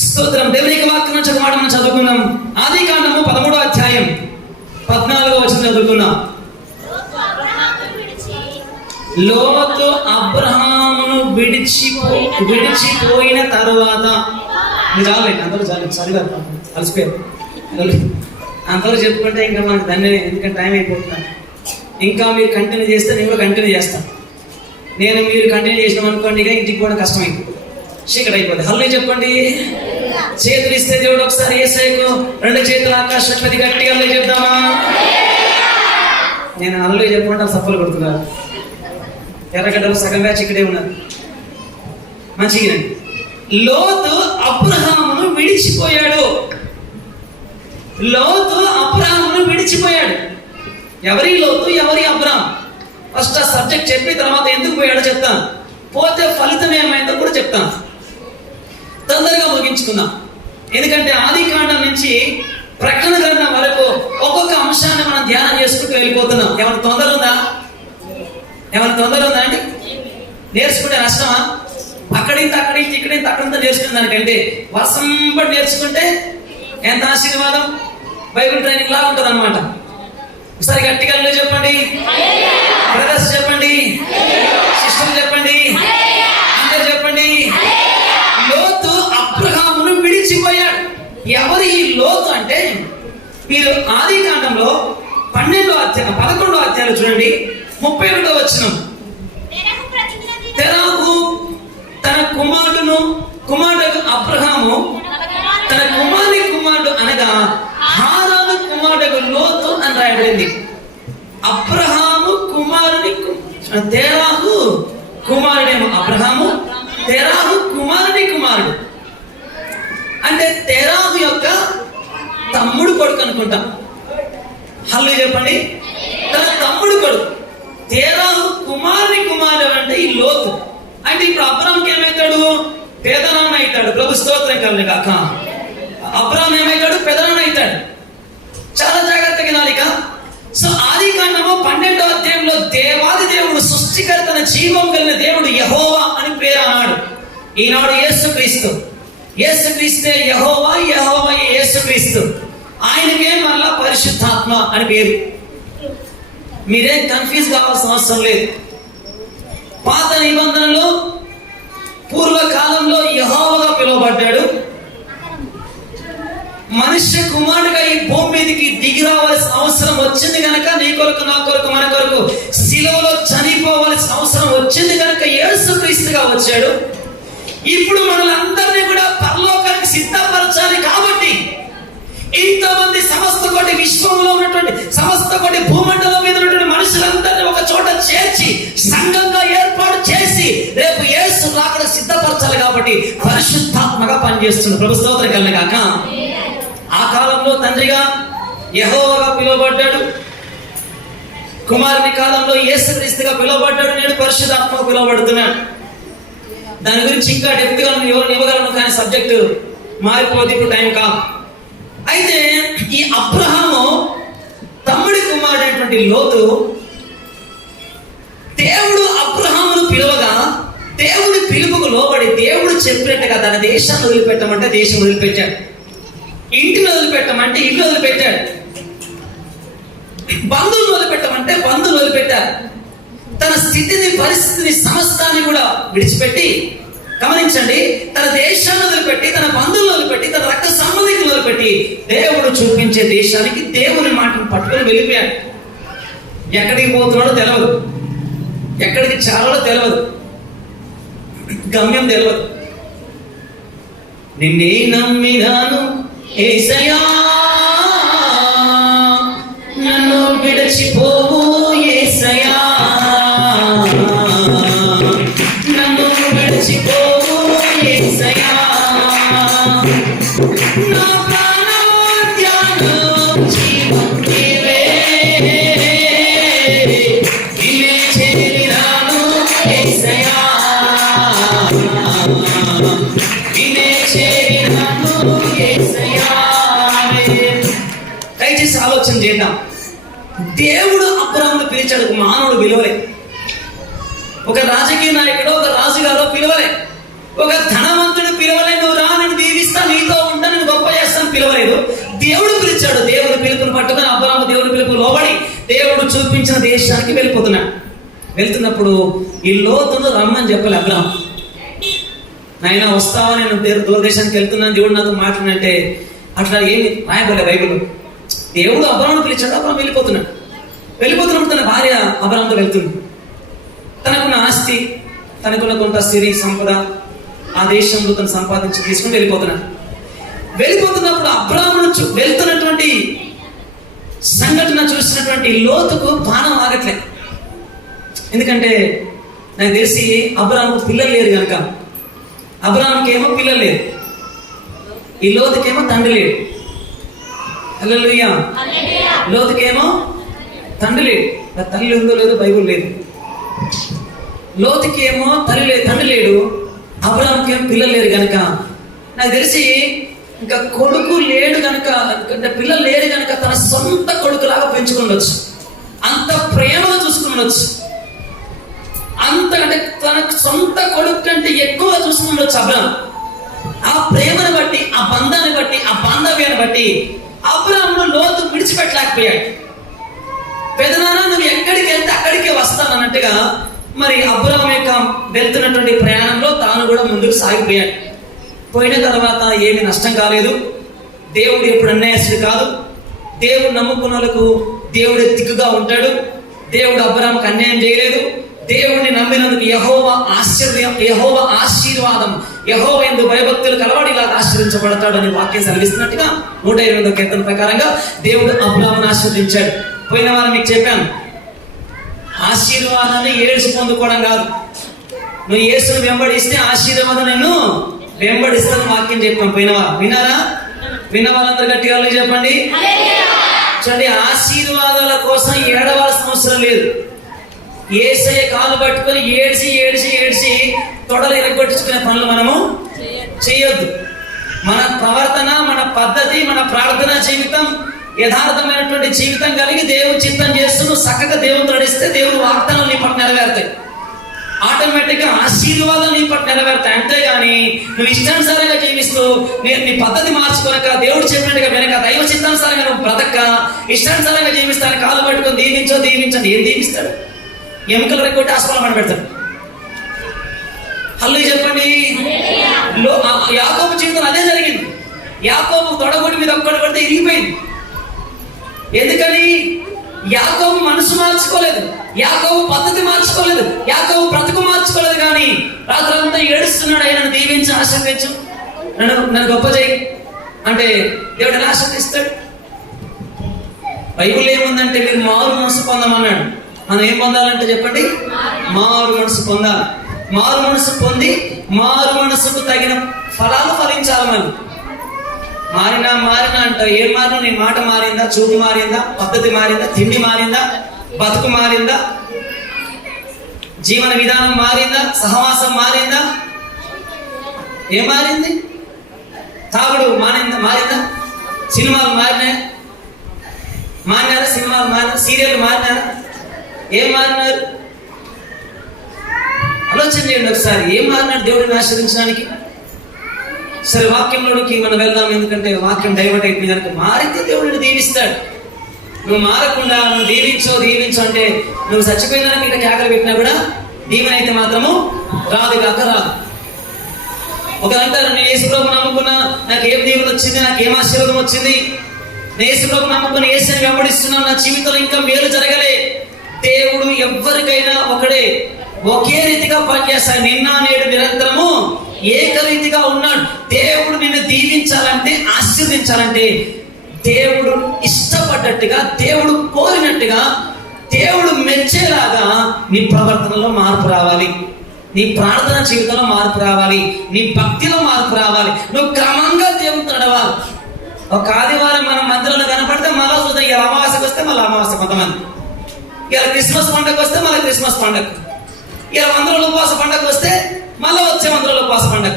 స్తోత్రం. దేవునికి వాక్యం నుంచి ఒక మాట మనం చదువుకున్నాం. ఆదికాండము 13వ అధ్యాయం 14వ వచనం చదువుకున్నాం. లోతు అబ్రహామును విడిచిపోయిన తరువాత అందరూ సరిగా కలిసిపోయారు. అందరూ చెప్పుకుంటే ఇంకా మనకు ధన్యమే, ఎందుకంటే టైం అయిపోతున్నాను. ఇంకా మీరు కంటిన్యూ చేస్తే నేను కూడా కంటిన్యూ చేస్తాను. మీరు కంటిన్యూ చేసినాం అనుకోండి, ఇక ఇంటికి కూడా కష్టమైంది, చీకటి అయిపోతుంది. హల్లు చెప్పండి. చేతులు ఇస్తే దేవుడు ఒకసారి యేసయ్యకు 2 చేతులు ఆకాశం గట్టిగా హల్లు చెప్దామా? నేను హల్లు చెప్పకుండా సఫలు కొడుతున్నారు. ఎర్రగడ్డలు సగం బ్యాచ్ ఇక్కడే ఉన్నారు. మంచిగా లోతు అబ్రహామును విడిచిపోయాడు. ఎవరి లోతు, ఎవరి అబ్రహాం? ఫస్ట్ ఆ సబ్జెక్ట్ చెప్పి తర్వాత ఎందుకు పోయాడో చెప్తాను. పోతే ఫలితం ఏమైందో కూడా చెప్తాను. తొందరగా ముగించుకుందాం, ఎందుకంటే ఆదికాండం నుంచి ప్రకటన గ్రంథం వరకు ఒక్కొక్క అంశాన్ని మనం ధ్యానం చేసుకుంటూ వెళ్ళిపోతున్నాం. ఏమైనా తొందర ఉందా అండి? నేర్చుకుంటే నష్టమా? అక్కడింత అక్కడంతా నేర్చుకునే దానికంటే వర్షం పడి నేర్చుకుంటే ఎంత ఆశీర్వాదం. బైబిల్ ట్రైనింగ్ లాగా ఉంటుంది అనమాట. ఒకసారి గట్టిగా చెప్పండి, బ్రదర్స్ చెప్పండి, సిస్టర్లు చెప్పండి, అందరు చెప్పండి. లోతు అబ్రహామును విడిచిపోయాడు. ఎవరు ఈ లోతు అంటే, మీరు ఆదికాండంలో 11వ అధ్యాయం చూడండి, 31వ వచనం. తెరాహు తన కుమారుడు అబ్రహాము తన కుమారుడు అనగా హారాను కుమారుడు లోతు అని రాయబడింది. అబ్రహాము తెరాహు కుమారుడేమో అబ్రహాము, తెరాహు కుమారుడు అంటే తెరాహు యొక్క తమ్ముడు కొడుకు అనుకుంటాం. హల్లు చెప్పండి. తన తమ్ముడు కొడుకు. తెరాహు కుమారుడు అంటే ఈ లోతు. అంటే ఇప్పుడు అబ్రహాంకి ఏమవుతాడు? పేదనాన్న అవుతాడు. ప్రభు స్తోత్రం కలుగును గాక. అబ్రహాం ఏమవుతాడు? పెదనాన్న అవుతాడు. చాలా జాగ్రత్తగా వినాలిక. సో ఆదికాండము 12వ అధ్యాయంలో దేవాది దేవుడు, సృష్టికర్తన, జీవం కలిగిన దేవుడు యెహోవా అని పేరు అన్నాడు. ఈనాడు యేసుక్రీస్తే యెహోవా, యెహోవా యేసుక్రీస్తు. ఆయనకే మళ్ళా పరిశుద్ధాత్మ అని పేరు. మీరేం కన్ఫ్యూజ్ కావాల్సిన అవసరం లేదు. పాత నిబంధనలో పూర్వకాలంలో యెహోవాగా పిలువబడ్డాడు. మనుష్య కుమారుడుగా ఈ భూమి మీదకి దిగి రావాల్సిన అవసరం వచ్చింది కనుక, నీ కొరకు, నా కొరకు, మన కొరకు శిలువలో చనిపోవాల్సిన అవసరం వచ్చింది కనుక యేసుక్రీస్తుగా వచ్చాడు. ఇప్పుడు మనలందరినీ కూడా పరలోకానికి సిద్ధపరచాలి. కాబట్టి ఇంతమంది సమస్త కోటి విశ్వంలో ఉన్నటువంటి, సమస్త కోటి భూమండలం మీద ఉన్నటువంటి మనుషులందరినీ ఒక చోట చేర్చి సంఘంగా ఏర్పాటు చేసి రేపు యేసు రాకడ సిద్ధపరచాలి. కాబట్టి పరిశుద్ధాత్మగా పనిచేస్తుంది. ప్రభు స్తోత్రం కలుగును గాక. ఆ కాలంలో తండ్రిగా యెహోవాగా పిలువబడ్డాడు. కుమారుని కాలంలో యేసుక్రీస్తుగా పిలువబడ్డాడు. నేడు పరిశుద్ధాత్మగా పిలువబడుతున్నాడు. దాని గురించి ఇంకా డెప్త్గా ఎవరు ఇవ్వగలను, కానీ సబ్జెక్టు మారిపోతే ఇప్పుడు టైం కాదు. అయితే ఈ అబ్రహాము తమ్ముడి కుమారుడైనటువంటి లోతు, దేవుడు అబ్రహామును పిలువగా దేవుడి పిలుపుకు లోబడి దేవుడు చెప్పినట్టుగా తన దేశాన్ని వదిలిపెట్టమంటే దేశం వదిలిపెట్టాడు. ఇంటిని వదిలిపెట్టమంటే ఇల్లు వదిలిపెట్టాడు. బంధువులు వదిలిపెట్టమంటే బంధువులు వదిలిపెట్టారు. తన స్థితిని, పరిస్థితిని, సమస్తాన్ని కూడా విడిచిపెట్టి, గమనించండి, తన దేశాన్ని వదిలిపెట్టి, తన బంధువులు వదిలిపెట్టి, తన రక్త సంబంధికులు వదిలిపెట్టి దేవుడు చూపించే దేశానికి దేవుని మాటను పట్టుకొని వెళ్ళిపోయాడు. ఎక్కడికి పోతున్నాడో తెలియదు, ఎక్కడికి చాలాలో తెలియదు, గమ్యం తెలియదు. నిన్నే నమ్మినాను యేసయ్యా, నన్ను విడిచిపోవు యేసయ్యా, నన్ను విడిచిపోవు యేసయ్యా, నా ప్రాణోద్యాను జీవం నీవే, నిన్నే చేరినాను యేసయ్యా, నిన్నే చేరినాను యేసయ్యా. దయచేసి ఆలోచన చేద్దాం. దేవుడు అబ్రహామును పిలిచాడు. ఒక మానవుడు పిలవలే, ఒక రాజకీయ నాయకుడు, ఒక రాజుగారో పిలవలే, ఒక ధన దేవుడు పిలిచాడు. దేవుడు పిలుపుని పట్టుకొని అబ్రాహాము దేవుడి పిలుపు లోబడి దేవుడు చూపించిన దేశానికి వెళ్ళిపోతున్నాడు. వెళ్తున్నప్పుడు ఈ లోతును రమ్మని చెప్పాలి అబ్రాహాము. నాయన వస్తావా, నేను దూరదేశానికి వెళ్తున్నాను, దేవుడు నాతో మాట్లాడినంటే అట్లా ఏమి రాయబోలే బైబిల్. దేవుడు అబ్రాహామును పిలిచాడు, అబ్రాహాము వెళ్ళిపోతున్నప్పుడు తన భార్య అబ్రాహాముతో వెళ్తుంది. తనకున్న ఆస్తి, తనకున్న కొంత సిరి సంపద ఆ దేశంలో తను సంపాదించి తీసుకుని వెళ్ళిపోతున్నప్పుడు అబ్రాహామును వెళ్తున్నటువంటి సంఘటన చూసినటువంటి లోతుకు బాణం ఆగట్లేదు. ఎందుకంటే నాకు తెలిసి అబ్రాహాముకు పిల్లలు లేరు కనుక. అబ్రాహాముకి ఏమో పిల్లలు లేరు, ఈ లోతుకేమో తండ్రి లేడు. హల్లెలూయా. లోతుకేమో తండ్రి లేడు. తల్లి ఉందో లేదో బైబుల్ లేదు. లోతుకి ఏమో తండ్రి లేడు, అబ్రాహాముకి ఏమో పిల్లలు లేరు కనుక నాకు తెలిసి ఇంకా కొడుకు లేడు కనుక, పిల్లలు లేరు కనుక తన సొంత కొడుకులాగా పెంచుకుండొచ్చు, అంత ప్రేమగా చూసుకుండొచ్చు, అంత అంటే తన సొంత కొడుకు కంటే ఎక్కువ చూసుకుండొచ్చు అబ్రాహాము. ఆ ప్రేమను బట్టి, ఆ బంధాన్ని బట్టి, ఆ బాంధవ్యాన్ని బట్టి అబ్రాహామును లోతు విడిచిపెట్టలేకపోయాడు. పెదనాన్న నువ్వు ఎక్కడికి వెళ్తే అక్కడికే వస్తానన్నట్టుగా మరి అబ్రాహాము యొక్క వెళ్తున్నటువంటి ప్రయాణంలో తాను కూడా ముందుకు సాగిపోయాడు. పోయిన తర్వాత ఏమి నష్టం కాలేదు. దేవుడు ఎప్పుడు అన్యాయస్తుడు కాదు. దేవుడు నమ్ముకున్న వాళ్ళకు దేవుడు దిక్కుగా ఉంటాడు. దేవుడు అబ్రాహాముకు అన్యాయం చేయలేదు. దేవుడిని నమ్మినందుకు యెహోవా ఆశీర్వాదం, యెహోవా యందు భయభక్తులు కలవాడు ఇలా ఆశీర్వించబడతాడు అని వాక్యం సెలవిస్తున్నట్టుగా 128వ కీర్తన ప్రకారంగా దేవుడు అబ్రాహామును ఆశీర్వదించాడు. పోయిన వారం మీకు చెప్పాను, ఆశీర్వాదాన్ని ఏడ్చి పొందుకోవడం కాదు. నువ్వు యేసును వెంబడిస్తే ఆశీర్వాదం నేను వెంబడిస్తాను వాక్యం చెప్పాను. పోయిన వారం విన్నారా? విన్న వాళ్ళందరూ గట్టిగా చెప్పండి. చూడండి, ఆశీర్వాదాల కోసం ఏడవలసిన అవసరం లేదు. యేసయ్య కాలు పట్టుకొని ఏడ్చి తొడలు ఎరగొట్టించుకునే పనులు మనము చేయొద్దు. మన ప్రవర్తన, మన పద్ధతి, మన ప్రార్థనా జీవితం యథార్థమైనటువంటి జీవితం కలిగి దేవుడు చిత్తం చేస్తూ నువ్వు చక్కగా దేవుడు నడిస్తే దేవుడు వాగ్దానం నీ పట్ల నెరవేరుతాయి. ఆటోమేటిక్ గా ఆశీర్వాదం నీ పట్ల నెరవేరుతాయి. అంతేగాని నువ్వు ఇష్టానుసారంగా జీవిస్తూ నేను నీ పద్ధతి మార్చుకోనక, దేవుడు చెప్పినట్టుగా వెనక, దైవ చిత్తానుసారంగా నువ్వు బ్రతక, ఇష్టానుసారంగా జీవిస్తాను కాలు పట్టుకొని దీవించండి. ఏం దీవిస్తాడు? ఎముకలు రెక్కొట్టి ఆస్పదం పెడతాడు. హల్లెలూయా చెప్పండి. యాకోబు జీవితం అదే జరిగింది. యాకోబు తొడగొడి మీద ఒక్కడు పడితే ఇరిగిపోయింది. ఎందుకని? యాకోబు మనసు మార్చుకోలేదు, యాకోబు పద్ధతి మార్చుకోలేదు, యాకోబు బ్రతుకు మార్చుకోలేదు. కానీ రాత్రంతా ఏడుస్తున్నాడు, ఆయన దీవించి ఆశీర్వదించు, నన్ను గొప్ప చేయి అంటే దేవుడు ఎలా ఆశీర్వదిస్తాడు? బైబిల్ ఏముందంటే మీరు మారు మనసు పొందమన్నాడు. మనం ఏం పొందాలంటే చెప్పండి, మారు మనసు పొందాలి. మారు మనసు పొంది మారు మనసుకు తగిన ఫలాలు ఫలించాలి. మనం మారినా అంటావు. ఏం మారినా? నీ మాట మారిందా? చూపు మారిందా? పద్ధతి మారిందా? తిండి మారిందా? బతుకు మారిందా? జీవన విధానం మారిందా? సహవాసం మారిందా? ఏం మారింది? తాగుడు మారిందా? సినిమాలు మారినారా? సినిమాలు మారినా? సీరియల్ మారినారా? ఏం మారినారు? ఆలోచన చేయండి ఒకసారి. ఏం మారినాడు దేవుడిని ఆశ్రయించడానికి? సరే, వాక్యంలోనికి మనం వెళ్దాం. ఎందుకంటే వాక్యం డైవర్ట్ అయిపోయింది కనుక. మారితే దేవుడిని దీవిస్తాడు. నువ్వు మారకుండా నువ్వు దీవించు అంటే నువ్వు చచ్చిపోయినాక ఇట్లా కేకలు పెట్టినా కూడా దీవెన అయితే మాత్రము రాదు. ఒక అంటారు, నేను యేసుప్రభువుని నమ్ముకున్నా, నాకు ఏం దీవెన వచ్చింది, నాకు ఏం ఆశీర్వాదం వచ్చింది, నేను యేసుప్రభువుని నమ్ముకుని యేసుని వెంబడిస్తున్నాను, నా జీవితంలో ఇంకా మేలు జరగలే. దేవుడు ఎవరికైనా ఒకే రీతిగా పనిచేస్తాడు. నిన్న నేడు నిరంతరము ఏకరీతిగా ఉన్నాడు. దేవుడు నిన్ను దీవించాలంటే, ఆశీర్వదించాలంటే దేవుడు ఇష్టపడ్డట్టుగా, దేవుడు కోరినట్టుగా, దేవుడు మెచ్చేలాగా నీ ప్రవర్తనలో మార్పు రావాలి, నీ ప్రార్థన జీవితంలో మార్పు రావాలి, నీ భక్తిలో మార్పు రావాలి. నువ్వు క్రమంగా దేవుడితో నడవాలి. ఒక ఆదివారం మనం మందిరంలో కనపడితే మళ్ళా చూద్దాం. ఇలా అమావాస్యకు వస్తే మళ్ళీ అమావాస్య, కొంతమంది ఇలా క్రిస్మస్ పండుగ వస్తే మళ్ళీ క్రిస్మస్ పండుగ, ఇలా మందిరంలో ఉపవాస పండుగ వస్తే మళ్ళీ వచ్చే మందిరంలో ఉపవాస పండుగ.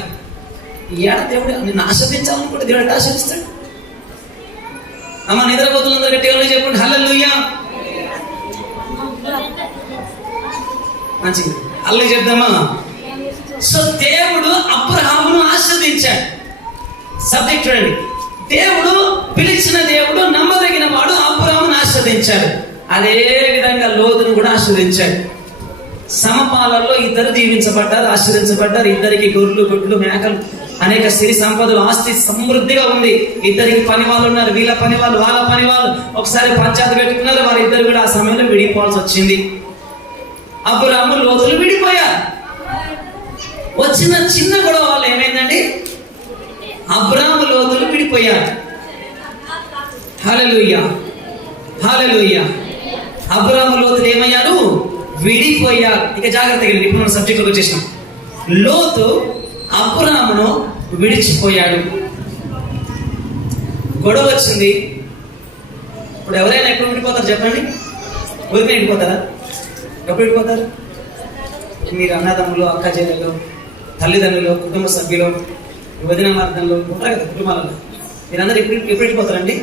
ఏడ దేవుడు నిన్ను ఆశీర్వదించాలనుకుంటే దేవుడు ఎట్లా ఆశీర్వదిస్తాడు? అమ్మ నిద్రపోతులందరూ గట్టిగా చెప్పండి హల్లెలూయా. మంచిది, అల్లు చెప్దామా? సో దేవుడు అబ్రహామును ఆశీర్వదించాడు. సబ్జెక్ట్ చూడండి, దేవుడు పిలిచిన దేవుడు నమ్మదగిన వాడు అబ్రామును ఆశీర్వదించాడు. అదే విధంగా లోతును కూడా ఆశీర్వదించాడు. సమపాలల్లో ఇద్దరు దీవించబడ్డారు, ఆశీర్వించబడ్డారు. ఇద్దరికి గొర్రెలు, గుడ్లు, మేకలు, అనేక సిరి సంపదలు, ఆస్తి సమృద్ధిగా ఉంది. ఇద్దరికి పని వాళ్ళు ఉన్నారు, వీళ్ళ పని వాళ్ళు, వాళ్ళ పని వాళ్ళు. ఒకసారి పంచాయతీ పెట్టుకున్నారు. వారిద్దరు కూడా ఆ సమయంలో విడిపోవాల్సి వచ్చింది. అబ్రాము లోతులు విడిపోయారు. వచ్చిన చిన్న గొడవ వల్ల ఏమైందండి? అబ్రాము లోతులు విడిపోయారు. హల్లెలూయా, హల్లెలూయా. అబ్రాము లోతులు ఏమయ్యారు? విడిపోయారు. ఇక జాగ్రత్తగా ఇప్పుడు మనం సబ్జెక్ట్లోకి వచ్చేసాం. లోతు అబ్రామును విడిచిపోయాడు. గొడవ వచ్చింది. ఇప్పుడు ఎవరైనా ఎప్పుడు విడిపోతారు చెప్పండి? ఊరికే విడిపోతారా? ఎప్పుడు విడిపోతారు? మీరు అన్నదమ్ములు, అక్క చెల్లెలు, తల్లిదండ్రులు, కుటుంబ సభ్యులు, వదిన మార్గంలో ఉంటారు కదా కుటుంబాలలో. మీరందరూ ఎప్పుడు విడిపోతారండి?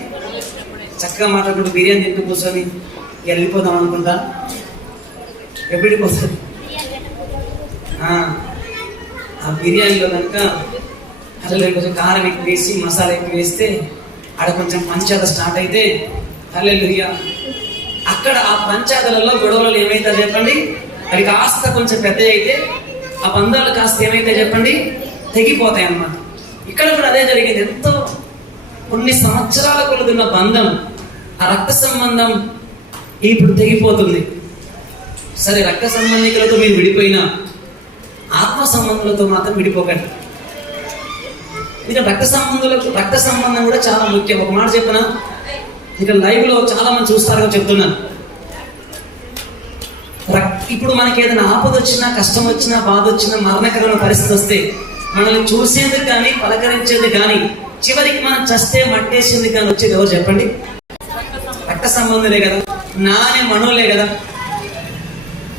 చక్కగా మాట్లాడుకుంటూ బిర్యానీ తింటూ కూర్చొని వెళ్ళిపోదాం అనుకుంటా. ఎప్పుడు విడిపోతారు? ఆ బిర్యానీలో కనుక అసలు కొంచెం కారం ఎక్కువ వేసి, మసాలా ఎక్కువ వేస్తే, ఆడ కొంచెం పంచాయత స్టార్ట్ అయితే, హల్లెలూయా, అక్కడ ఆ పంచాయతలలో గొడవలు ఏమైతే చెప్పండి? అది కాస్త కొంచెం పెద్ద అయితే ఆ బంధాలు కాస్త ఏమైతే చెప్పండి? తెగిపోతాయి అన్నమాట. ఇక్కడ కూడా అదే జరిగింది. ఎంతో కొన్ని సంవత్సరాల కొలుదున్న బంధం, ఆ రక్త సంబంధం ఇప్పుడు తెగిపోతుంది. సరే, రక్త సంబంధికులతో మీరు విడిపోయినా ఆత్మ సంబంధులతో మాత్రం విడిపోకండి. ఇంకా రక్త సంబంధం కూడా చాలా ముఖ్యం. ఒక మాట చెప్పనా, ఇక్కడ లైవ్ లో చాలా మంది చూస్తారో చెప్తున్నాను. ఇప్పుడు మనకి ఏదైనా ఆపద వచ్చినా, కష్టం వచ్చినా, బాధ వచ్చినా, మరణకరమైన పరిస్థితి వస్తే మనల్ని చూసేందుకు కానీ, పలకరించేందుకు కానీ, చివరికి మనం చస్తే మట్టేసేందుకు కానీ వచ్చేది ఎవరు చెప్పండి? రక్త సంబంధులే కదా, నానే మనులే కదా.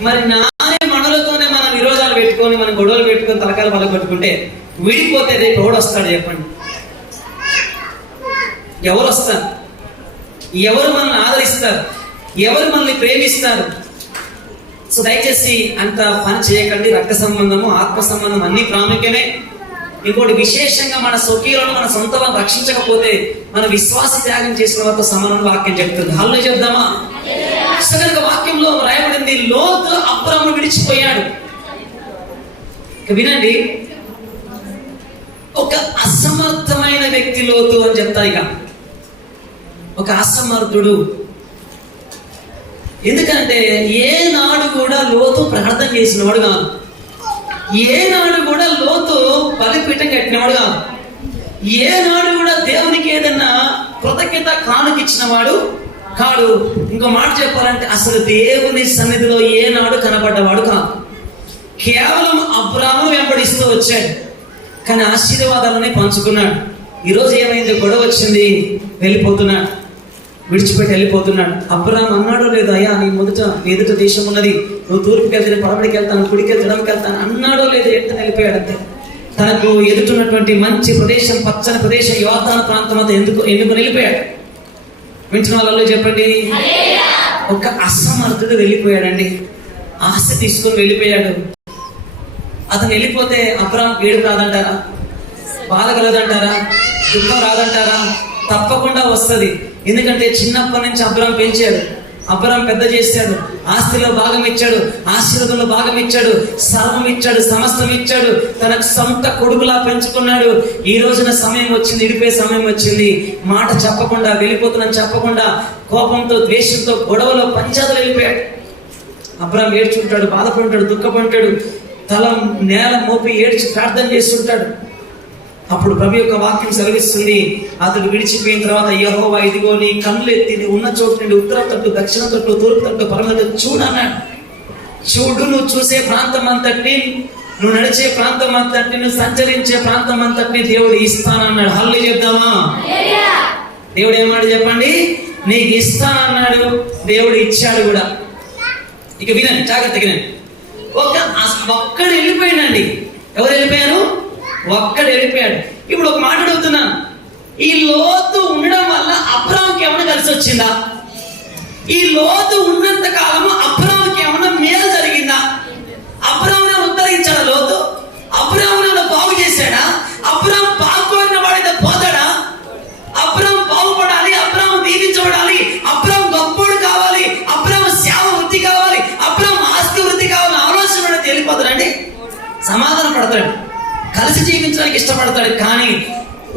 మరి నానే మనులతోనే మనం విరోధాలు పెట్టుకొని, మనం గొడవలు పెట్టుకొని, తలకాయలు పలకొట్టుకుంటే విడిపోతే రేపు ఎవడు వస్తాడు చెప్పండి? ఎవరు వస్తారు? ఎవరు మనల్ని ఆదరిస్తారు? ఎవరు మనల్ని ప్రేమిస్తారు? సో దయచేసి అంత పని చేయకండి. రక్త సంబంధము, ఆత్మ సంబంధం అన్ని ప్రాముఖ్యమే. ఇంకోటి విశేషంగా మన స్వకీయులను, మన సొంత వాళ్ళని రక్షించకపోతే మన విశ్వాస త్యాగం చేసిన వారితో సమానం వాక్యం చెప్తుంది. హల్లో చెప్దామా? కనుక వాక్యంలో రాయబడింది, లోతు అబ్రామును విడిచిపోయాడు. వినండి, ఒక అసమర్థమైన వ్యక్తి లోతు అని చెప్తారు. ఇక ఒక అసమర్థుడు. ఎందుకంటే ఏనాడు కూడా లోతు ప్రార్థన చేసినవాడు కాదు. ఏనాడు కూడా లోతు బలిపీఠం కట్టినవాడు కాదు. ఏనాడు కూడా దేవునికి ఏదన్నా కృతజ్ఞత కానుకిచ్చిన వాడు కాడు. ఇంకో మాట చెప్పాలంటే అసలు దేవుని సన్నిధిలో ఏనాడు కనబడ్డవాడు కాదు. కేవలం అబ్రామును వెంబడిస్తూ వచ్చాడు, కానీ ఆశీర్వాదాలనే పంచుకున్నాడు. ఈరోజు ఏమైంది? గొడవ వచ్చింది, వెళ్ళిపోతున్నాడు, విడిచిపెట్టి వెళ్ళిపోతున్నాడు. అబ్రాము అన్నాడో లేదు, అయ్యా నీ ఎదుట దేశం ఉన్నది, నువ్వు తూర్పుకి వెళ్తే పడమడికి వెళ్తాను, కుడికి వెళ్తానికి వెళ్తాను అన్నాడో లేదు, ఎట్లా వెళ్ళిపోయాడు అంతే. తనకు ఎదుటున్నటువంటి మంచి ప్రదేశం, పచ్చని ప్రదేశం, యోర్దాన ప్రాంతం అంతా ఎందుకు వెళ్ళిపోయాడు? వింటున్న వాళ్ళలో చెప్పండి. ఒక అసమర్థుడు వెళ్ళిపోయాడండి. ఆశ తీసుకొని వెళ్ళిపోయాడు. అతను వెళ్ళిపోతే అబ్రాము ఏడుపు రాదంటారా? బాధ కలదంటారా? దుఃఖం రాదంటారా? తప్పకుండా వస్తుంది. ఎందుకంటే చిన్నప్పటి నుంచి అబ్రాము పెంచాడు, అబ్రాము పెద్ద చేశాడు, ఆస్తిలో భాగం ఇచ్చాడు, ఆశీర్వాదంలో భాగం ఇచ్చాడు, సర్వం ఇచ్చాడు, సమస్తం ఇచ్చాడు, తనకు సొంత కొడుకులా పెంచుకున్నాడు. ఈ రోజున సమయం వచ్చింది, విడిపోయే సమయం వచ్చింది. మాట చెప్పకుండా, వెళ్ళిపోతున్నాను చెప్పకుండా, కోపంతో, ద్వేషంతో, గొడవలో పంచాయతీలు వెళ్ళిపోయాడు. అబ్రాము ఏడ్చుంటాడు, బాధపడుంటాడు, దుఃఖపంటాడు, తల నేల మోపి ఏడ్చి ప్రార్థన చేస్తుంటాడు. అప్పుడు ప్రభు యొక్క వాక్యం సెలవిస్తుంది, అతడు విడిచిపోయిన తర్వాత, యెహోవా ఇదిగో నీ కన్నులు ఎత్తి నీ ఉన్న చోటు నుండి ఉత్తర తట్టు, దక్షిణ తట్టు, తూర్పు తట్టు, పరమ తట్టు చూడన్నాడు. చూడు, నువ్వు చూసే ప్రాంతం అంతటిని, నువ్వు నడిచే ప్రాంతం అంతటిని, నువ్వు సంచరించే ప్రాంతం అంతటిని దేవుడు ఇస్తానన్నాడు. హల్లు చెప్దామా? దేవుడు ఏమన్నాడు చెప్పండి? నీకు ఇస్తానన్నాడు, దేవుడు ఇచ్చాడు కూడా. ఇక వినండి, జాగ్రత్తగా వినండి. ఒక్కడు వెళ్ళిపోయాడండి. ఎవరు వెళ్ళిపోయారు? ఒక్కడు వెళ్ళిపోయాడు. ఇప్పుడు ఒక మాట అడుగుతున్నాను, ఈ లోతు ఉండడం వల్ల అబ్రాముకి ఏమైనా కలిసి వచ్చిందా? ఈ లోతు ఉన్నంత కాలము అబ్రాముకి ఏమైనా మేలు జరిగిందా? అబ్రాముని ఉద్ధరించాడా లోతు? అబ్రాముని బాగు చేశాడా? అబ్రాము బాగుపడిన వాడితే పోతాడా? అబ్రాము బాగుపడ కలిసి జీవించడానికి ఇష్టపడతాడు. కానీ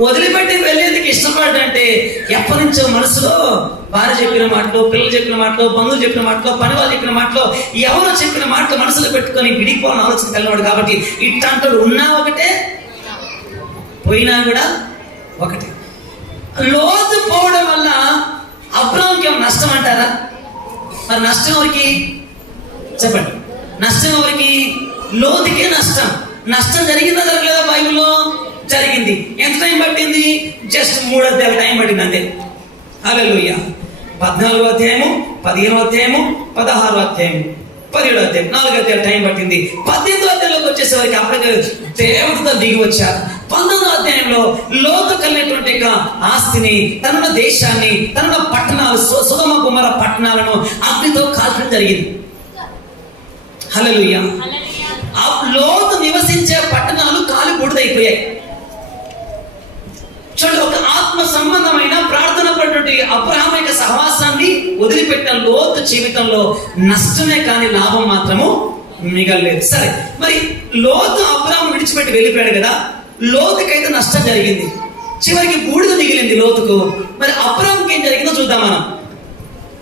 వదిలిపెట్టి వెళ్ళేందుకు ఇష్టపడంటే ఎప్పటి నుంచో మనసులో భార్య చెప్పిన మాటలు, పిల్లలు చెప్పిన మాటలు, బంధువులు చెప్పిన మాటలు, పని వాళ్ళు చెప్పిన మాటలు, ఎవరో చెప్పిన మాటలు మనసులో పెట్టుకొని విడిపోవాలని ఆలోచన కలిగినాడు. కాబట్టి ఇట్లాంటాడు, ఉన్నా ఒకటే పోయినా కూడా ఒకటే. లోతు పోవడం వల్ల అబ్రాహాముకి ఏమైనా నష్టం అంటారా? మరి నష్టం ఎవరికి చెప్పండి? నష్టం ఎవరికి? లోతుకే నష్టం. నష్టం జరిగిందా జరగలేదా? బైబిల్లో జరిగింది. ఎంత టైం పట్టింది? జస్ట్ 3 అధ్యాయాలు టైం పట్టింది అంతే. హల్లెలూయా. 14వ అధ్యాయము, 15వ అధ్యాయము, 16వ అధ్యాయము, 17వ అధ్యాయం, 4 అధ్యాయాలు టైం పట్టింది. 18వ అధ్యాయంలోకి వచ్చేసరికి అప్పటికే దేవుడితో దిగి వచ్చారు. 19వ అధ్యాయంలో లోతు కలిగినటువంటి ఆస్తిని, తన దేశాన్ని, తన పట్టణాలు, సొదొమ గొమొర్రా పట్టణాలను అగ్నితో కాల్చడం జరిగింది. హల్లెలూయా. ఆ లోతు నివసించే పట్టణాలు కాలి బూడిదైపోయాయి. చూడండి, ఒక ఆత్మ సంబంధమైన ప్రార్థన పడినటువంటి అబ్రహాము యొక్క సహవాసాన్ని వదిలిపెట్టిన లోతు జీవితంలో నష్టమే కానీ లాభం మాత్రము మిగలలేదు. సరే, మరి లోతు అబ్రహాము విడిచిపెట్టి వెళ్ళిపోయాడు కదా, లోతుకైతే నష్టం జరిగింది. చివరికి బూడిద మిగిలింది లోతుకు. మరి అబ్రహాముకి ఏం జరిగిందో చూద్దాం. మనం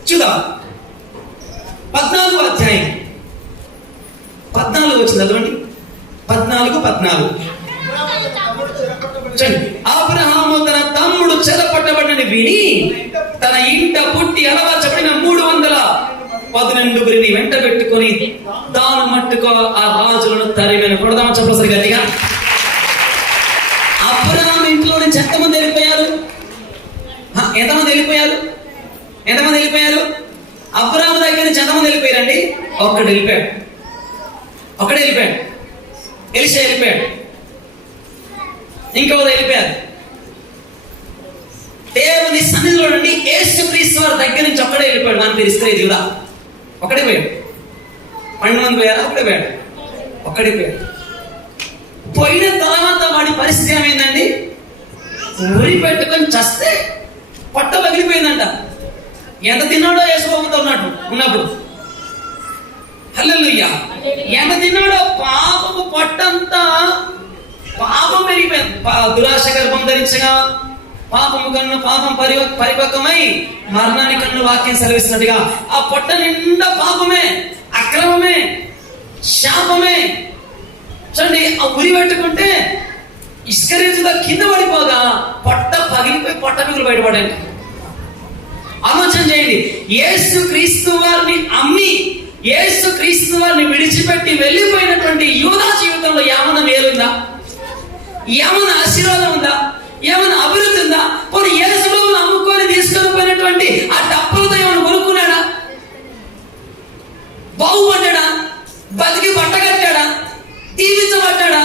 చూద్దాం. 14వ అధ్యాయం 14 వచ్చింది, చదవండి. 14. అబ్రహాము తన తమ్ముడు చెరపట్టబడినని విని తన ఇంట పుట్టి అలవర్చబడిన 312 వెంట పెట్టుకొని తాను మట్టుకు ఆ రాజులను తరిమేను. కొడదామా చెప్పసరి గట్టిగా? అబ్రహాము ఇంట్లో నుంచి ఎంతమంది వెళ్ళిపోయారు? ఎంతమంది వెళ్ళిపోయారు? అబ్రహాము దగ్గర నుంచి ఎంతమంది వెళ్ళిపోయారండి? ఒక్కడు వెళ్ళిపోయాడు. ఎలీషా వెళ్ళిపోయాడు. ఇంకొకరు వెళ్ళిపోయారు. దేవుని సన్నిధిలో నుండి యేసుక్రీస్తు వారి దగ్గర నుంచి ఒక్కడే వెళ్ళిపోయాడు. మన పేరు ఇస్రాయేలు యూదా. ఒక్కడే పోయాడు. 12 మంది పోయారా? ఒక్కడే పోయాడు. పోయిన తర్వాత వాడి పరిస్థితి ఏమైందండి? ఉరి పెట్టుకొని చస్తే పొట్ట పగిలిపోయిందంట. ఎంత తిన్నాడో యేసుబాబుతో ఉన్నప్పుడు. హల్లెలూయా. ఎంత తిన్నాడో పాపము పొట్టంతా పాపం పెరిగిపోయింది. దురాశ గర్భం ధరించగా పాపము కన్ను పాపం పరిపక్వమై మరణాన్ని కన్ను వాక్యం సెలవిస్తున్నట్టుగా ఆ పొట్ట నిండా పాపమే, అక్రమమే, శాపమే. చూడండి, ఆ ఉరి పెట్టుకుంటే ఇస్కరియోతుగా కింద పడిపోగా పొట్ట పగిలిపోయి పొట్ట మిగులు బయటపడండి. ఆలోచన చేయండి. యేసుక్రీస్తు వారిని అమ్మి యేసుక్రీస్తు వారిని విడిచిపెట్టి వెళ్ళిపోయినటువంటి యూదా జీవితంలో ఏమన్నా మేలుందా? ఏమన్నా ఆశీర్వాదం ఉందా? ఏమన్నా అభివృద్ధి ఉందా? పోనీ యేసుబాబును అమ్ముకొని తీసుకొని పోయినటువంటి ఆ డబ్బులతో ఏమైనా కొనుక్కున్నాడా? బాగుపడ్డా? బతికి బట్టగట్టాడా? దీవించబడ్డా?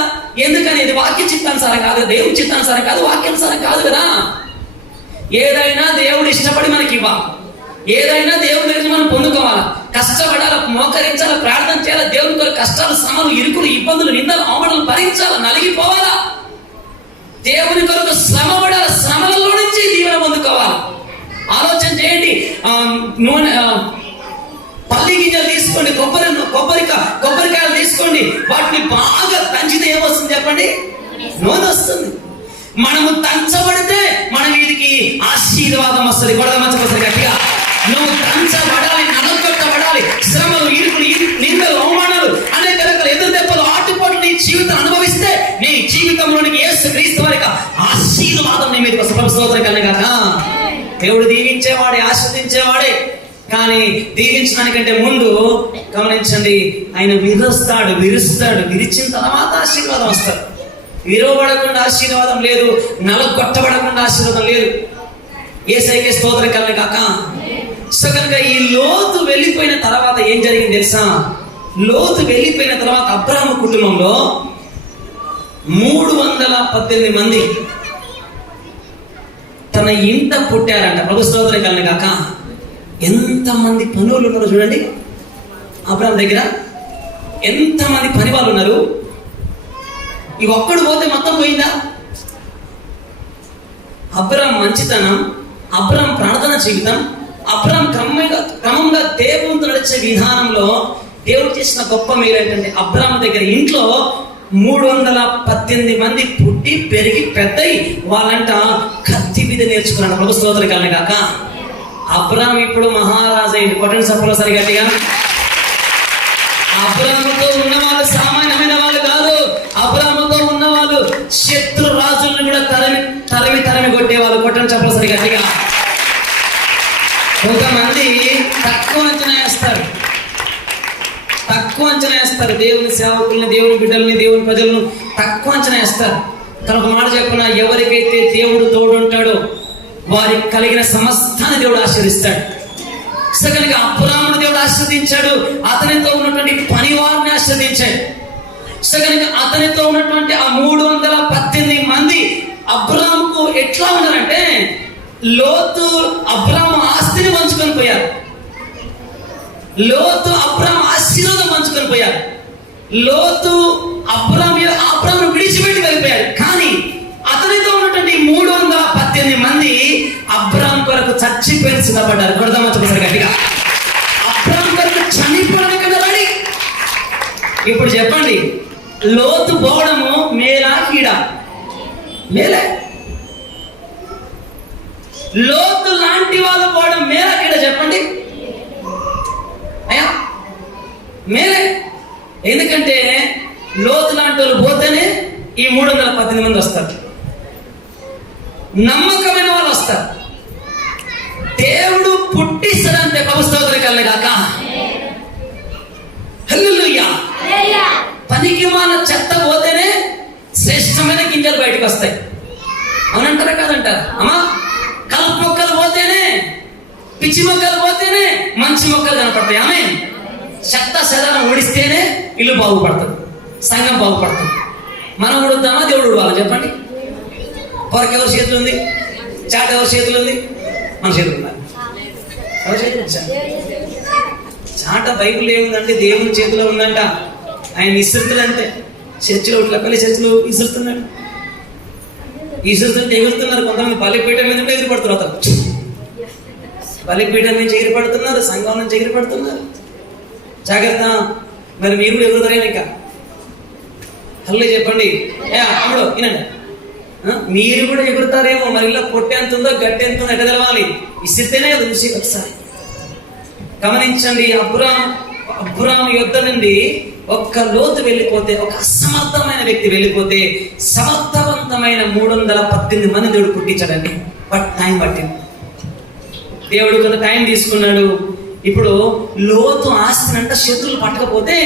ఎందుకని? ఇది వాక్య చిత్తానుసారం కాదు, దేవుడి చిత్తానుసారం కాదు, వాక్యానుసారం కాదు కదా. ఏదైనా దేవుడు ఇష్టపడి మనకి ఇవ్వాలి. ఏదైనా దేవుడి దగ్గర మనం పొందుకోవాలి. కష్టపడాలి, మోకరించాలి, ప్రార్థన చేయాలి. దేవుని కొరకు కష్టాలు, శ్రమలు, ఇరుకులు, ఇబ్బందులు, నిందలు, అవమానాలు భరించాలి, నలిగిపోవాలా. దేవుని కొరకు శ్రమ పడాలి. శ్రమలలో నుంచి దీవెన పొందుకోవాలి. ఆలోచన చేయండి. నూనె, పల్లి గింజలు తీసుకోండి, కొబ్బరికాయలు తీసుకోండి. వాటిని బాగా దంచితే ఏమొస్తుంది చెప్పండి? నూనె వస్తుంది. మనము దంచబడితే మన మీదికి ఆశీర్వాదం వస్తుంది. కొడదామని గట్టిగా. నువ్వు దంచబడాలి, నలగొట్టబడాలి. శ్రమలు, ఇరుకులు, నిందలు, అవమానాలు, అనేక రకాల ఎదురు దెబ్బలు, ఆటుపోట్లు నీ జీవితం అనుభవిస్తే నీ జీవితంలోనికి యేసుక్రీస్తు వారికి ఆశీర్వాదం నీ మీదకి వస్తుంది. స్తోత్రం కలగాక. దేవుడు దీవించేవాడే, ఆశీర్వదించేవాడే. కానీ దీవించడానికంటే ముందు గమనించండి, ఆయన విరుస్తాడు. విరిచిన తర్వాత ఆశీర్వాదం వస్తాడు. విరవబడకుండా ఆశీర్వాదం లేదు, నలగొట్టబడకుండా ఆశీర్వాదం లేదు. యేసయ్యకే స్తోత్రం కలగాక. సో కనుక ఈ లోతు వెళ్ళిపోయిన తర్వాత ఏం జరిగింది తెలుసా? లోతు వెళ్ళిపోయిన తర్వాత అబ్రాహాము కుటుంబంలో 318 మంది తన ఇంట పుట్టారంట. ప్రభు స్తోత్రం కలగాక. ఎంతమంది పనులు ఉన్నారో చూడండి. అబ్రాహాము దగ్గర ఎంతమంది పని వాళ్ళు ఉన్నారు. ఇవి ఒక్కడు పోతే మొత్తం పోయిందా? అబ్రాహాం మంచితనం, అబ్రాహాం ప్రార్థన జీవితం, అబ్రాహాం క్రమంగా దేవునితో నడిచే విధానంలో దేవుడు చేసిన గొప్ప మేలు ఏంటంటే అబ్రాహాం దగ్గర ఇంట్లో 318 మంది పుట్టి పెరిగి పెద్దయి వాళ్ళంట కత్తి మీద నేర్చుకున్నాడు. ప్రభు స్తోత్రం కలుగును గాక. అబ్రాహాం ఇప్పుడు మహారాజు అయింది. కొట్టండి సభలో సరి గట్టిగా. అబ్రాహాముతో ఉన్న వాళ్ళు సామాన్యమైన వాళ్ళు కాదు. అబ్రాహాముతో ఉన్న వాళ్ళు శత్రు రాజులను కూడా తరిమి కొట్టేవాళ్ళు. కొట్టండి సభలో సరి గట్టిగా. కొంతమంది తక్కువ అంచనా వేస్తారు దేవుని సేవకుల్ని, దేవుని బిడ్డల్ని, దేవుని ప్రజలను తక్కువ అంచనా వేస్తారు. కానీ ఒక మాట చెప్పిన, ఎవరికైతే దేవుడు తోడుంటాడో వారికి కలిగిన సమస్తాన్ని దేవుడు ఆశీర్దిస్తాడు. కనుక అబ్రాహామును దేవుడు ఆశీర్వదించాడు. అతనితో ఉన్నటువంటి పని వారిని ఆశీర్వదించాడు. కనుక అతనితో ఉన్నటువంటి ఆ 318 మంది అబ్రాహాముకు ఎట్లా ఉన్నారంటే, లోతు అబ్రాహాము ఆస్తిని పంచుకొని పోయారు. లోతు అబ్రాహాము ఆశీర్వాదం పంచుకొని పోయారు. లోతు అబ్రాహాము విడిచిపెట్టి వెళ్ళిపోయాడు. కానీ అతనితో ఉన్నటువంటి 318 మంది అబ్రాహాము కొరకు చచ్చిపోయి సిద్ధపడ్డారు. కొడదామా చెప్పారు గట్టిగా. అబ్రాహాము కొరకు చనిపోవడం కదా రెడీ. ఇప్పుడు చెప్పండి, లోతు పోవడము మేలా కీడా? మేలే. లోతు లాంటి వాళ్ళు పోవడం మేలా కీడా చెప్పండి? అయ్యా మేలే. ఎందుకంటే లోతు లాంటి వాళ్ళు పోతేనే ఈ 318 మంది వస్తారు. నమ్మకమైన వాళ్ళు వస్తారు. దేవుడు పుట్టిస్తాడంటే ప్రభు స్తోత్రం కలుగును గాక. హల్లెలూయా. పనికి మాల చెత్త పోతేనే శ్రేష్టమైన గింజలు బయటకు వస్తాయి. అవునంటారా కాదంటారా? అమ్మా, కలుపు మొక్కలు పోతేనే, పిచ్చి మొక్కలు పోతేనే మంచి మొక్కలు కనపడతాయి. ఆమె చెత్త చెదారం ఓడిస్తేనే ఇల్లు బాగుపడుతుంది, సంఘం బాగుపడుతుంది. మనం ఉడుద్దామా, దేవుడు ఉడవాలా చెప్పండి? పొరక ఎవరి చేతులు ఉంది? చాట ఎవరి చేతులు ఉంది? మన చేతులు ఉందా? ఎవరి చేతులు? చాట బైబిల్ ఏముందంటే దేవుని చేతిలో ఉందంట. ఆయన ఇసురుతుందంటే చర్చిలో ఇట్లా చర్చిలో ఇసురుతున్నాడు. ఇసురుతుంటే ఎగురుతున్నారు. కొంతమంది బలిపీఠం మీద ఎగిరిపడుతున్నారు. అతను బలిపీఠం నుంచి ఎగిరిపడుతున్నారు, సంఘం నుంచి ఎగిరిపడుతున్నారు. జాగ్రత్త. మరి మీరు కూడా ఎగురుతారేమో ఇంకా. హల్లే చెప్పండి. అప్పుడు వినండి, మీరు కూడా ఎగురుతారేమో. మరి ఇలా పొట్టి ఎంత ఉందో గట్టి ఎంత ఉందో ఎట్లా తెలవాలి? ఇసిరితేనే కదా రుచి. ఒకసారి గమనించండి. అబ్రాహాము యుద్ధ నుండి ఒక్క లోతు వెళ్ళిపోతే, ఒక అసమర్థమైన వ్యక్తి వెళ్ళిపోతే సమర్థవంతమైన 318 మంది దేవుడు పుట్టించాడండి. బట్ టైం పట్టింది. దేవుడు కొంత టైం తీసుకున్నాడు. ఇప్పుడు లోతు ఆస్తిని శత్రువులు పట్టకపోతే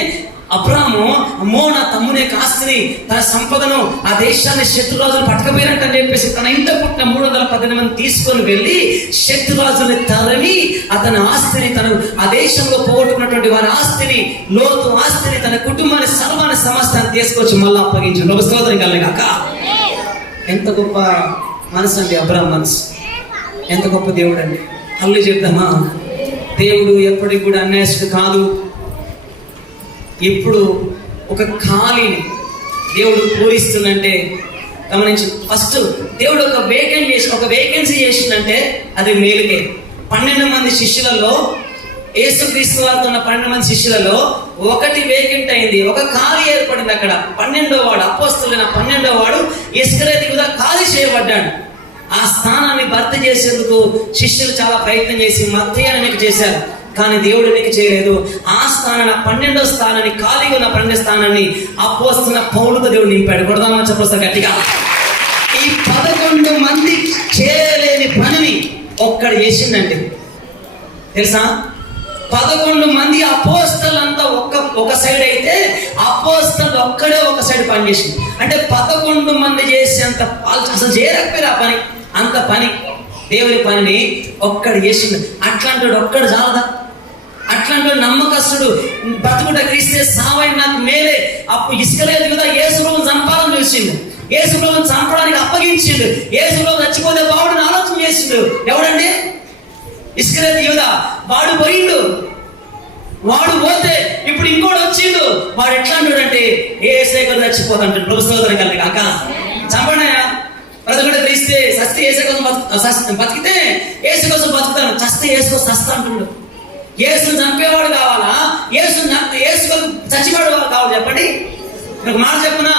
అబ్రాహాము, అమ్మో నా తమ్ముని యొక్క ఆస్తిని, తన సంపదను, ఆ దేశాన్ని శత్రురాజులు పట్టకపోయినట్టు అని చెప్పేసి తన ఇంట పుట్టిన 318 మంది తీసుకొని వెళ్ళి శత్రురాజుని తరమి అతని ఆస్తిని, తను ఆ దేశంలో పోగొట్టుకున్నటువంటి వారి ఆస్తిని, లోతు ఆస్తిని, తన కుటుంబాన్ని, సర్వాన్ని, సమస్తాన్ని తీసుకొచ్చి మళ్ళీ అప్పగించాడు. ఒక స్తోత్రం కలుగును గాక. ఎంత గొప్ప మనసు అండి అబ్రాహాం మనసు. ఎంత గొప్ప దేవుడు అండి. హల్లెలూయా చెప్తామా? దేవుడు ఎప్పటికి కూడా అన్యాయస్తుడు కాదు. ఇప్పుడు ఒక ఖాళీని దేవుడు పూరిస్తుందంటే గమనించు. ఫస్ట్ దేవుడు ఒక వేకెన్సీ చేసిందంటే అది మేలుకే. 12 మంది శిష్యులలో, యేసుక్రీస్తు వారితో ఉన్న 12 మంది శిష్యులలో ఒకటి వేకెంట్ అయింది. ఒక ఖాళీ ఏర్పడింది అక్కడ. 12వ వాడు, అపోస్తలుడైన 12వ వాడు ఇస్కరియోతు యూదా ఖాళీ చేయబడ్డాడు. ఆ స్థానాన్ని భర్తీ చేసేందుకు శిష్యులు చాలా ప్రయత్నం చేసి మత్తయి అనేక చేశారు. కానీ దేవుడు ఎన్నిక చేయలేదు. ఆ స్థానాన్ని, 12వ స్థానాన్ని, ఖాళీగా ఉన్న 12వ స్థానాన్ని అపోస్తలుడైన పౌలుతో దేవుడు నింపాడు. కొడదామని చెప్పొస్తారు గట్టిగా. ఈ 11 మంది చేయలేని పనిని ఒక్కడు చేసిందండి. తెలుసా? 11 మంది అపోస్తలంతా ఒక సైడ్ అయితే అపోస్తలు ఒక్కడే ఒక సైడ్ పని చేసింది. అంటే 11 మంది చేసేంత అసలు చేయలేకపోయారు ఆ పని. అంత పని, దేవుని పనిని ఒక్కడు చేసిండు. అట్లాంటి ఒక్కడు చాలదా? అట్లాంటి నమ్మకస్తుడు, బతుకుట క్రీస్తే సావైన నాకు మేలే. అప్పుడు ఇస్కరియోతు యూదా యేసు ప్రభువును చంపాలని చూసిండు. యేసు ప్రభువును చంపడానికి అప్పగించిండు. యేసు ప్రభువు చచ్చిపోతే బావుడని ఆలోచన చేసిండు. ఎవడండి? ఇస్కరియోతు యూదా. వాడు పోయిండు. వాడు పోతే ఇప్పుడు ఇంకోటి వచ్చిండు. వాడు ఎట్లా అంటాడంటే యేసే కదా చచ్చిపోతాడు. ప్రభు స్తోత్రం కలుగును గాక. చంపడాయా? బ్రతుకుట క్రీస్తే, సస్తే యేసు కోసం బతికితే యేసు కోసం బతుకుతాను, చస్తే యేసు కోసం చస్తా అంటున్నాడు. యేసును చంపేవాడు కావాలా? యేసు కోసం చచ్చివాడు కావాలి చెప్పండి? ఒక మాట చెప్పున,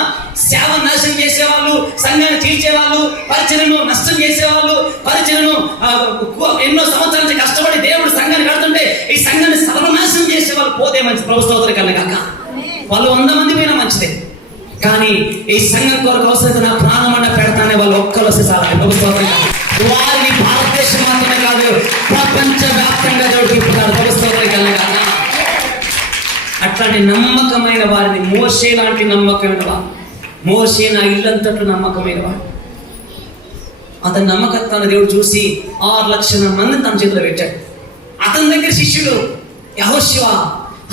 సేవ నాశనం చేసేవాళ్ళు, సంఘాన్ని చీల్చేవాళ్ళు, పరిచయను నష్టం చేసేవాళ్ళు, పరిచయను ఎన్నో సంవత్సరాల నుంచి కష్టపడి దేవుడు సంఘాన్ని కడుతుంటే ఈ సంఘాన్ని సర్వనాశనం చేసేవాళ్ళు పోతే మంచి ప్రభు స్తోత్రం కన్నా కాక వాళ్ళు 100 మంది పోయినా మంచిదే. కానీ ఈ సంఘం కొరకు అవసరం నా ప్రాణమన్న పెడతానే వాళ్ళు ఒక్కరు వస్తే చాలా ప్రభు స్తోత్రం. వారిని భారతదేశం మాత్రమే కాదు ప్రపంచ వ్యాప్తంగా జరుగుతారు ప్రభు స్తోత్రం కన్నా కాక. అట్లాంటి నమ్మకమైన వారిని, మోషే లాంటి నమ్మకమైన వారు, మోషే నా ఇల్లంతట్లు నమ్మకమైన వాడు. అతని నమ్మకత్వాన్ని దేవుడు చూసి 6 లక్షల మందిని తన చేతిలో పెట్టాడు. అతని దగ్గర శిష్యుడు యెహోషువ,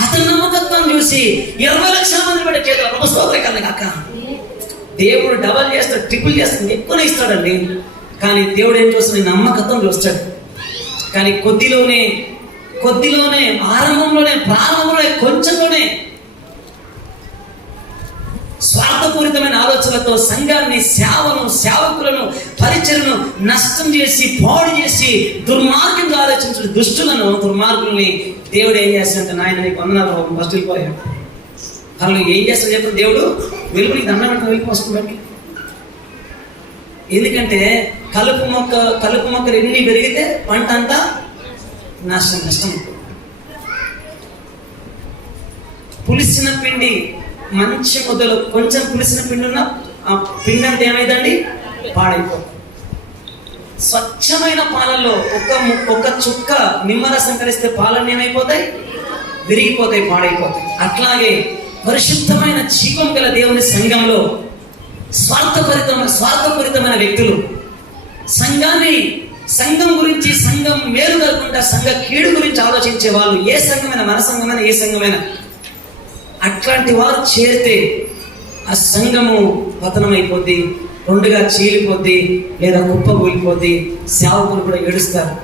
అతని నమ్మకత్వాన్ని చూసి 20 లక్షల మంది పెట్టే చేతిలో ప్రభు స్తోత్రం కన్నా కాక. దేవుడు డబల్ చేస్తాడు, ట్రిపుల్ చేస్తాడు, ఎక్కువనే ఇస్తాడండి. కానీ దేవుడు ఏం చూస్తాడు? నమ్మకత్వం చూస్తాడు. కానీ కొద్దిలోనే ప్రారంభంలోనే కొంచెంలోనే స్వార్థపూరితమైన ఆలోచనలతో సంఘాన్ని, సేవకులను, పరిచయను నష్టం చేసి, పాడు చేసి, దుర్మార్గంగా ఆలోచించిన దుర్మార్గుల్ని దేవుడు ఏం చేస్తాడంటే, నాయన నీకు వందనాలు, ఫస్ట్ వెళ్ళిపోయాడు. వాళ్ళు ఏం చేస్తాడు చెప్పండి? దేవుడు వెలుగునికి దండం పెట్టడం వెళ్ళిపోతుందండి. ఎందుకంటే కలుపు మొక్కలు ఎన్ని పెరిగితే పంట అంతా నష్టం. పులిసిన పిండి, మంచి ముద్దలు, కొంచెం పులిసిన పిండి ఉన్న ఆ పిండి అంతా ఏమైందండి? పాడైపోతుంది. స్వచ్ఛమైన పాలల్లో ఒక చుక్క నిమ్మరసం కలిస్తే పాలన్నీ ఏమైపోతాయి? విరిగిపోతాయి, పాడైపోతాయి. అట్లాగే పరిశుద్ధమైన జీవం గల దేవుని సంఘంలో స్వార్థపూరితమైన వ్యక్తులు, సంఘం గురించి, సంఘం మేలు కలుగుకుంటా సంఘ కీడు గురించి ఆలోచించే వాళ్ళు, ఏ సంఘమైనా, మన సంఘమైనా, ఏ సంఘమైనా, అట్లాంటి వారు చేరితే ఆ సంఘము పతనమైపోద్ది, రెండుగా చీలిపోద్ది, లేదా కుప్పకూలిపోద్ది. సేవకులు కూడా ఏడుస్తారు.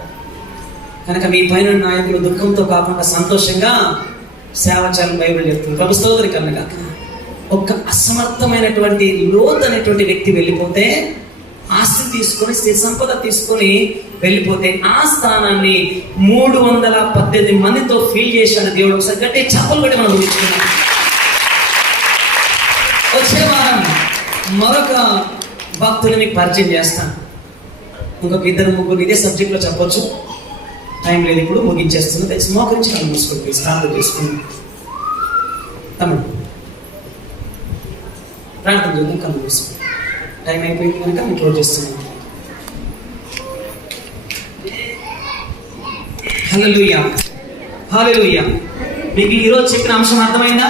కనుక మీ పైన నాయకులు దుఃఖంతో కాకుండా సంతోషంగా సేవ చేయాలని బైబిల్ చెప్తుంది. ప్రభు స్తోత్రం కనుక ఒక అసమర్థమైనటువంటి లోతు అనేటువంటి వ్యక్తి వెళ్ళిపోతే, ఆస్తి తీసుకొని, స్థితి సంపద తీసుకొని వెళ్ళిపోతే, ఆ స్థానాన్ని 318 మందితో ఫీల్ చేశాడు దేవుడు. ఒకసారి గట్టి చప్పలు పెట్టి మనం ఊహించుకున్నాం. వచ్చే వారం మరొక భక్తుని మీకు పరిచయం చేస్తాను. ఇంకొక 2-3 ఇదే సబ్జెక్ట్లో చెప్పొచ్చు, టైం లేదు, ఇప్పుడు ముగించేస్తున్నాను. దయచేసి మోకరించి కళ్ళు మూసుకోండి, ప్రార్థన చేసుకున్నాం. తమ్ముడు ప్రార్థన చేద్దాం, కళ్ళు మూసుకోండి. టైం అయిపోయింది కనుక నేను క్లోజ్ చేస్తున్నాను. హల్లెలూయా, హల్లెలూయా. మీకు ఈరోజు చెప్పిన అంశం అర్థమైందా?